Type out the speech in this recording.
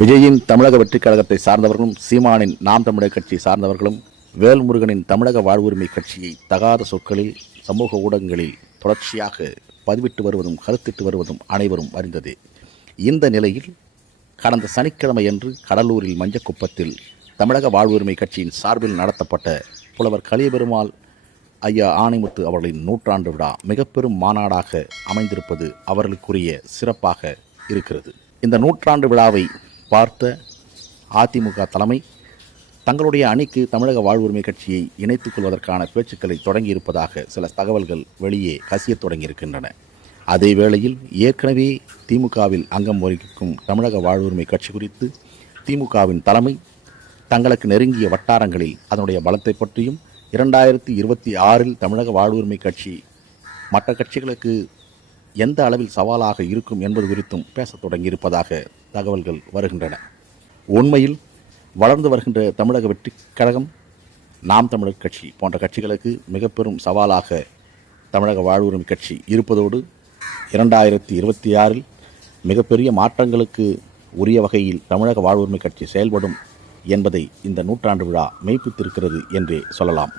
விஜயின் தமிழக வெற்றிக் கழகத்தை சார்ந்தவர்களும் சீமானின் நாம் தமிழர் கட்சியை சார்ந்தவர்களும் வேல்முருகனின் தமிழக வாழ்வுரிமை கட்சியை தகாத சொற்களில் சமூக ஊடகங்களில் தொடர்ச்சியாக பதிவிட்டு வருவதும் கருத்திட்டு வருவதும் அனைவரும் அறிந்ததே. இந்த நிலையில் கடந்த சனிக்கிழமையன்று கடலூரில் மஞ்சக்குப்பத்தில் தமிழக வாழ்வுரிமை கட்சியின் சார்பில் நடத்தப்பட்ட புலவர் கலியபெருமாள் ஐயா ஆணைமுத்து அவர்களின் நூற்றாண்டு விழா மிகப்பெரும் மாநாடாக அமைந்திருப்பது அவர்களுக்குரிய சிறப்பாக இருக்கிறது. இந்த நூற்றாண்டு விழாவை பார்த்த அதிமுக தலைமை தங்களுடைய அணிக்கு தமிழக வாழ்வுரிமை கட்சியை இணைத்துக் கொள்வதற்கான பேச்சுக்களை தொடங்கியிருப்பதாக சில தகவல்கள் வெளியே கசியத் தொடங்கியிருக்கின்றன. அதே வேளையில் ஏற்கனவே திமுகவில் அங்கம் வகிக்கும் தமிழக வாழ்வுரிமை கட்சி குறித்து திமுகவின் தலைமை தங்களுக்கு நெருங்கிய வட்டாரங்களில் அதனுடைய பலத்தை பற்றியும் இரண்டாயிரத்தி இருபத்தி ஆறில் தமிழக வாழ்வுரிமை கட்சி மற்ற கட்சிகளுக்கு எந்த அளவில் சவாலாக இருக்கும் என்பது குறித்தும் பேசத் தொடங்கியிருப்பதாக தகவல்கள் வருகின்றன. உண்மையில் வளர்ந்து வருகின்ற தமிழக வெற்றி கழகம் நாம் தமிழர் கட்சி போன்ற கட்சிகளுக்கு மிக பெரும் சவாலாக தமிழக வாழ்வுரிமை கட்சி இருப்பதோடு இரண்டாயிரத்தி இருபத்தி ஆறில் மிகப்பெரிய மாற்றங்களுக்கு உரிய வகையில் தமிழக வாழ்வுரிமை கட்சி செயல்படும் என்பதை இந்த நூற்றாண்டு விழா மெய்ப்பித்திருக்கிறது என்றே சொல்லலாம்.